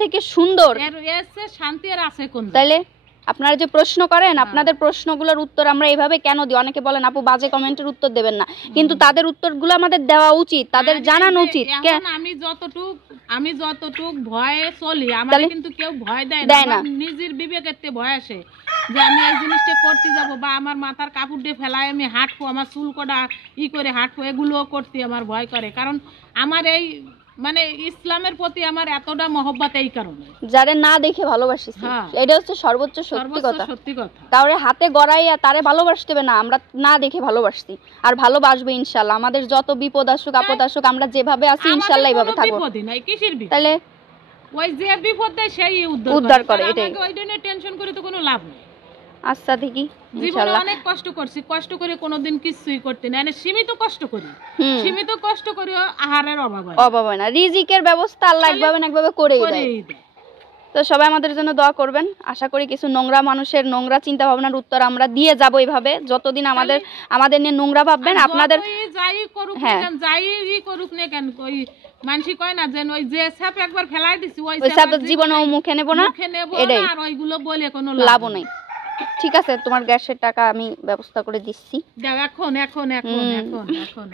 থেকে সুন্দর শান্তি আর আছে কোন? তাইলে আপনারা যে প্রশ্ন করেন আপনাদের প্রশ্নগুলোর উত্তর আমরা এইভাবে কেন দিই? অনেকে বলেন আপু বাজে কমেন্টের উত্তর দেবেন না, কিন্তু তাদের উত্তরগুলো আমাদের দেওয়া উচিত, তাদের জানানো উচিত। আমি যতটুক ভয়ে চলি, আমার কিন্তু কেউ ভয় দেয় না, নিজের বিবেকেতে ভয় আসে যে আমি এই জিনিসটা করতে যাব, বা আমার মাথার কাপড় দিয়ে ফেলায় আমি হাঁটবো, আমার চুল কটা করে হাঁটবো, এগুলো করতে আমার ভয় করে। কারণ আমার এই মানে ইসলামের প্রতি আমার এতটা মহব্বত এই কারণে, যারে না দেখে ভালোবাসিস, এটা হচ্ছে সর্বোচ্চ সত্যি কথা। কাউরে হাতে গড়াইয়া তারে ভালোবাসতে হবে না, আমরা না দেখে ভালোবাসছি আর ভালোবাসবো ইনশাআল্লাহ। আমাদের যত বিপদ আসুক আপদ আসুক আমরা যেভাবে আছি ইনশাআল্লাহ এইভাবে থাকবো। তাহলে ওই যে বিপদ দেয় সেই উদ্ধার করে, এটাই। ওই জন্য টেনশন করে তো কোনো লাভ নেই। আচ্ছা দেখি, জীবনে অনেক কষ্ট করছি, কষ্ট করে কোনোদিন কিছুই করতে না, সীমিত কষ্ট করি, সীমিত কষ্ট করি, আহারের অভাব হয় না, রিজিকের ব্যবস্থা আল্লাহ একভাবে না একভাবে করেই দেয়। তো সবাই আমাদের জন্য দোয়া করবেন। আশা করি কিছু নোংরা মানুষের নোংরা চিন্তা ভাবনার উত্তর আমরা দিয়ে যাব এইভাবে, যতদিন আমাদের নিয়ে নোংরা ভাববেন। আপনাদের যাই করুক না কেন, যাই করুক না কেন, ওই মানসি কয় না যে ওই যে সাপ একবার ফেলাই দিছি ওই সাপ জীবনে মুখে নেব না, এটাই। আর ওইগুলো বলে কোনো লাভ নেই। ঠিক আছে, তোমার গ্যাসের টাকা আমি ব্যবস্থা করে দিচ্ছি। এখন